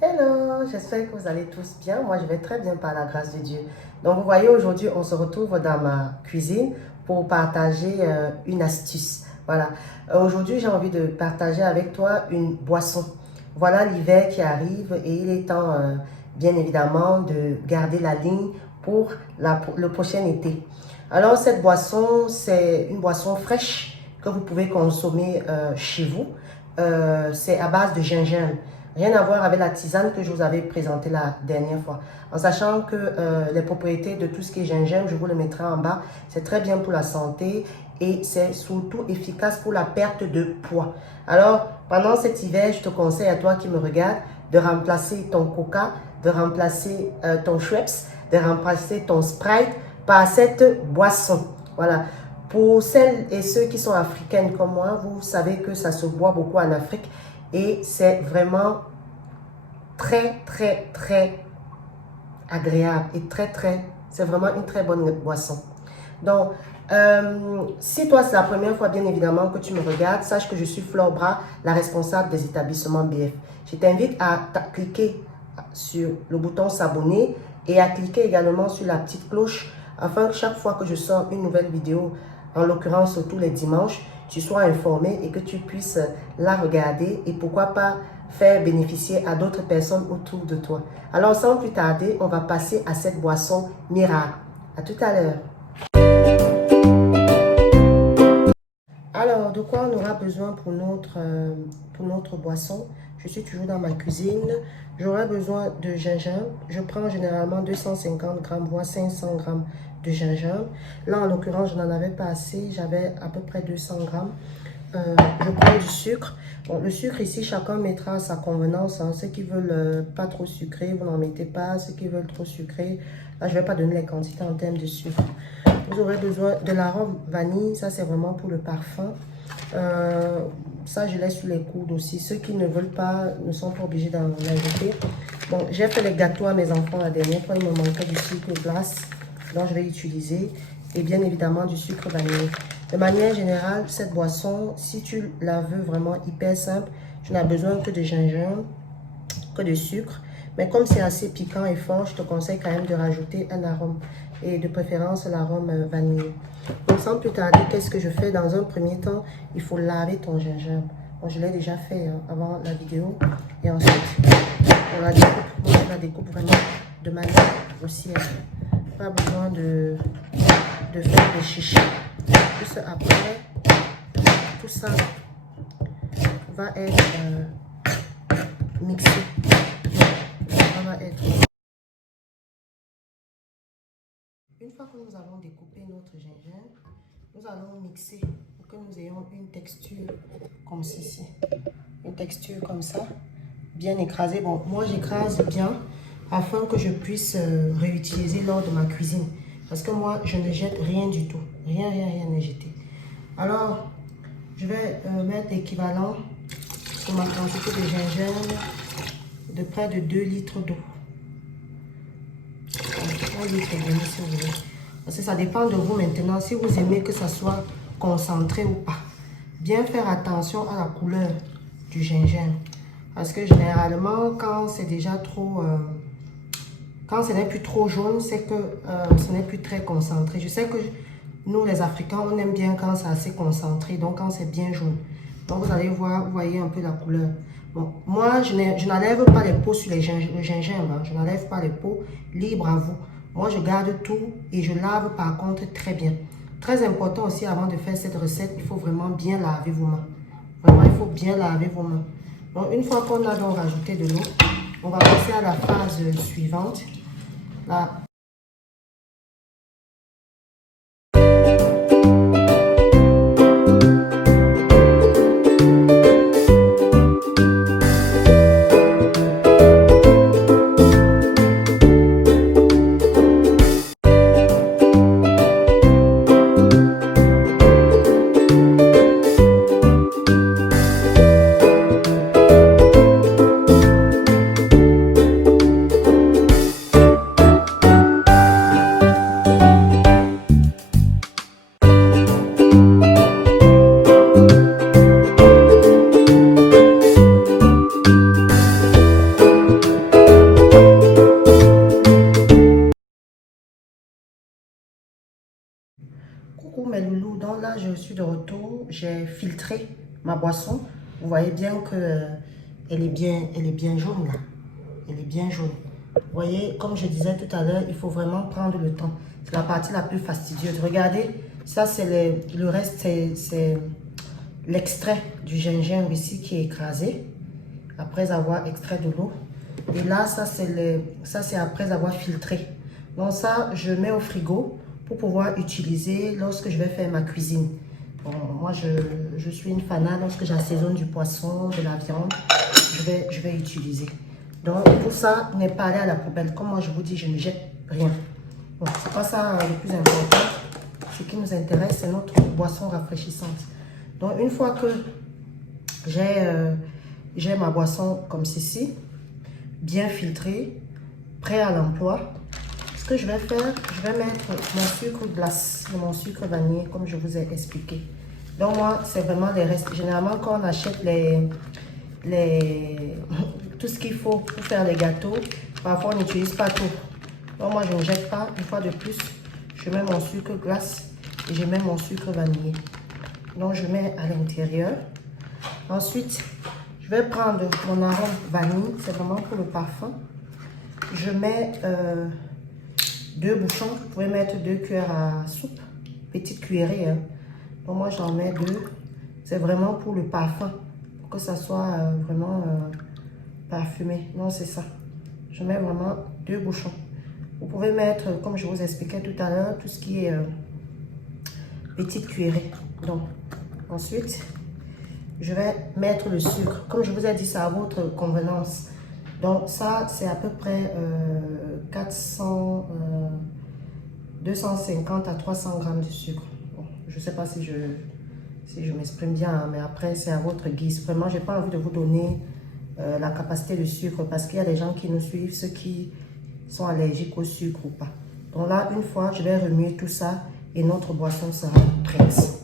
Hello, j'espère que vous allez tous bien. Moi, je vais très bien par la grâce de Dieu. Donc, vous voyez, aujourd'hui, on se retrouve dans ma cuisine pour partager une astuce. Voilà. Aujourd'hui, j'ai envie de partager avec toi une boisson. Voilà l'hiver qui arrive et il est temps, bien évidemment, de garder la ligne pour le prochain été. Alors, cette boisson, c'est une boisson fraîche que vous pouvez consommer chez vous. C'est à base de gingembre. Rien à voir avec la tisane que je vous avais présentée la dernière fois. En sachant que les propriétés de tout ce qui est gingembre, je vous le mettrai en bas. C'est très bien pour la santé et c'est surtout efficace pour la perte de poids. Alors, pendant cet hiver, je te conseille à toi qui me regardes de remplacer ton Coca, de remplacer ton Schweppes, de remplacer ton Sprite par cette boisson. Voilà. Pour celles et ceux qui sont africaines comme moi, vous savez que ça se boit beaucoup en Afrique et c'est vraiment très agréable et c'est vraiment une très bonne boisson. Donc, si toi c'est la première fois bien évidemment que tu me regardes, sache que je suis Flore Bras, la responsable des établissements BF. Je t'invite à cliquer sur le bouton s'abonner et à cliquer également sur la petite cloche afin que chaque fois que je sors une nouvelle vidéo, en l'occurrence tous les dimanches, tu sois informé et que tu puisses la regarder et pourquoi pas faire bénéficier à d'autres personnes autour de toi. Alors sans plus tarder, on va passer à cette boisson miracle. À tout à l'heure. Alors, de quoi on aura besoin pour notre boisson? Je suis toujours dans ma cuisine. J'aurai besoin de gingembre. Je prends généralement 250 grammes, voire 500 grammes de gingembre. Là, en l'occurrence, je n'en avais pas assez. J'avais à peu près 200 grammes. Je prends du sucre. Bon, le sucre ici, chacun mettra à sa convenance. Hein. Ceux qui veulent pas trop sucré, vous n'en mettez pas. Ceux qui veulent trop sucré, là, je ne vais pas donner les quantités en termes de sucre. Vous aurez besoin de l'arôme vanille. Ça, c'est vraiment pour le parfum. Ça, je laisse sur les coudes aussi. Ceux qui ne veulent pas ne sont pas obligés d'en ajouter. Bon, j'ai fait les gâteaux à mes enfants la dernière fois. Il me manquait du sucre glace. Donc, je vais utiliser. Et bien évidemment, du sucre vanillé. De manière générale, cette boisson, si tu la veux vraiment hyper simple, tu n'as besoin que de gingembre, que de sucre. Mais comme c'est assez piquant et fort, je te conseille quand même de rajouter un arôme. Et de préférence l'arôme vanillé. Donc sans plus tarder, qu'est-ce que je fais? Dans un premier temps, il faut laver ton gingembre. Bon, je l'ai déjà fait hein, avant la vidéo. Et ensuite, on la découpe. Moi, je la découpe vraiment de manière grossière. Pas besoin de faire des chichis. Juste après, tout ça va être mixé. Ça va être... Une fois que nous avons découpé notre gingembre, nous allons mixer pour que nous ayons une texture comme ceci. Une texture comme ça, bien écrasée. Bon, moi j'écrase bien afin que je puisse réutiliser lors de ma cuisine. Parce que moi, je ne jette rien du tout. Rien n'est jeté. Alors, je vais mettre l'équivalent pour ma quantité de gingembre de près de 2 litres d'eau. 1 litre et demi si vous voulez. Parce que ça dépend de vous maintenant, si vous aimez que ça soit concentré ou pas. Bien faire attention à la couleur du gingembre. Parce que généralement, quand c'est déjà trop... quand ce n'est plus trop jaune, c'est que ce n'est plus très concentré. Je sais que nous, les Africains, on aime bien quand c'est assez concentré. Donc, quand c'est bien jaune. Donc, vous allez voir, vous voyez un peu la couleur. Bon, moi, je n'enlève pas les peaux sur le gingembre. Hein. Je n'enlève pas les peaux. Libre à vous. Moi, je garde tout et je lave par contre très bien. Très important aussi, avant de faire cette recette, il faut vraiment bien laver vos mains. Vraiment, il faut bien laver vos mains. Donc, une fois qu'on a donc rajouté de l'eau, on va passer à la phase suivante. Là, je suis de retour. J'ai filtré ma boisson. Vous voyez bien que elle est bien jaune là. Elle est bien jaune. Vous voyez, comme je disais tout à l'heure, il faut vraiment prendre le temps. C'est la partie la plus fastidieuse. Regardez, ça c'est le reste, c'est l'extrait du gingembre ici qui est écrasé après avoir extrait de l'eau. Et là, ça c'est après avoir filtré. Donc ça, je mets au frigo pour pouvoir utiliser lorsque je vais faire ma cuisine. Bon, moi, je suis une fanat. Lorsque j'assaisonne du poisson, de la viande, je vais utiliser. Donc, tout ça n'est pas allé à la poubelle. Comme moi, je vous dis, je ne jette rien. Bon, c'est pas ça le plus important. Ce qui nous intéresse, c'est notre boisson rafraîchissante. Donc, une fois que j'ai ma boisson comme ceci, bien filtrée, prêt à l'emploi, ce que je vais faire, je vais mettre mon sucre glace, mon sucre vanillé, comme je vous ai expliqué. Donc, moi, c'est vraiment les restes. Généralement, quand on achète tout ce qu'il faut pour faire les gâteaux, parfois on n'utilise pas tout. Donc moi je ne jette pas. Une fois de plus, je mets mon sucre glace et je mets mon sucre vanillé. Donc je mets à l'intérieur. Ensuite, je vais prendre mon arôme vanille, c'est vraiment pour le parfum. Je mets 2 bouchons, vous pouvez mettre 2 cuillères à soupe, petite cuillerée. Hein. Donc moi j'en mets 2, c'est vraiment pour le parfum. Que ça soit vraiment parfumé. Non, c'est ça. Je mets vraiment 2 bouchons. Vous pouvez mettre, comme je vous expliquais tout à l'heure, tout ce qui est petite cuillerée. Donc, ensuite, je vais mettre le sucre. Comme je vous ai dit, c'est à votre convenance. Donc, ça, c'est à peu près 250 à 300 grammes de sucre. Bon, je ne sais pas si je m'exprime bien, hein, mais après, c'est à votre guise. Vraiment, je n'ai pas envie de vous donner la capacité de sucre parce qu'il y a des gens qui nous suivent, ceux qui sont allergiques au sucre ou pas. Donc là, une fois, je vais remuer tout ça et notre boisson sera prête.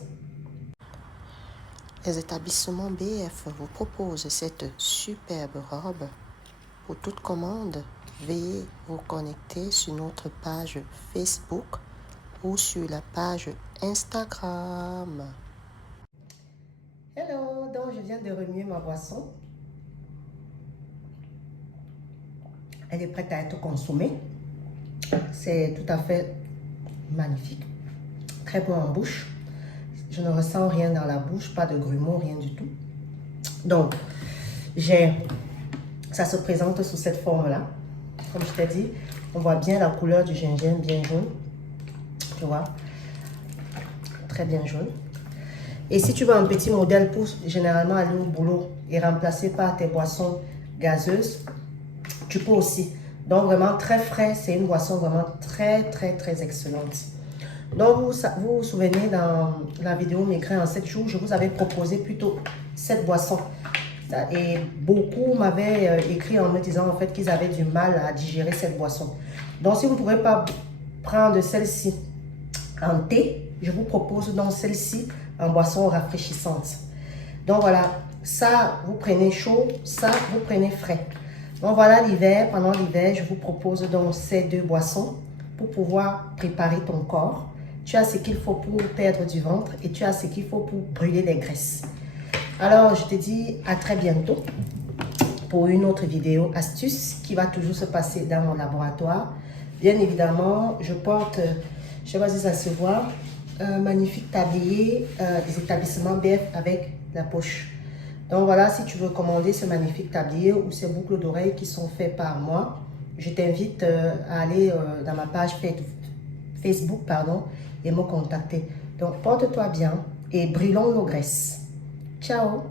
Les établissements BF vous proposent cette superbe robe. Pour toute commande, veuillez vous connecter sur notre page Facebook ou sur la page Instagram. Hello, donc je viens de remuer ma boisson. Elle est prête à être consommée. C'est tout à fait magnifique. Très bon en bouche. Je ne ressens rien dans la bouche, pas de grumeaux, rien du tout. Donc, ça se présente sous cette forme-là. Comme je t'ai dit, on voit bien la couleur du gingembre, bien jaune. Tu vois? Très bien jaune. Et si tu veux un petit modèle pour généralement aller au boulot et remplacer par tes boissons gazeuses, tu peux aussi. Donc vraiment très frais, c'est une boisson vraiment très excellente. Donc vous vous souvenez dans la vidéo Maigrir en 7 jours, je vous avais proposé plutôt cette boisson. Et beaucoup m'avaient écrit en me disant en fait qu'ils avaient du mal à digérer cette boisson. Donc si vous ne pouvez pas prendre celle-ci en thé, je vous propose donc celle-ci en boisson rafraîchissante. Donc voilà, ça vous prenez chaud, ça vous prenez frais. Donc voilà l'hiver, pendant l'hiver, je vous propose donc ces 2 boissons pour pouvoir préparer ton corps. Tu as ce qu'il faut pour perdre du ventre et tu as ce qu'il faut pour brûler les graisses. Alors je te dis à très bientôt pour une autre vidéo astuce qui va toujours se passer dans mon laboratoire. Bien évidemment, je porte, je sais pas si ça se voit, un magnifique tablier des établissements BF avec la poche. Donc voilà, si tu veux commander ce magnifique tablier ou ces boucles d'oreilles qui sont faites par moi, je t'invite à aller dans ma page Facebook et me contacter. Donc porte-toi bien et brûlons nos graisses. Ciao!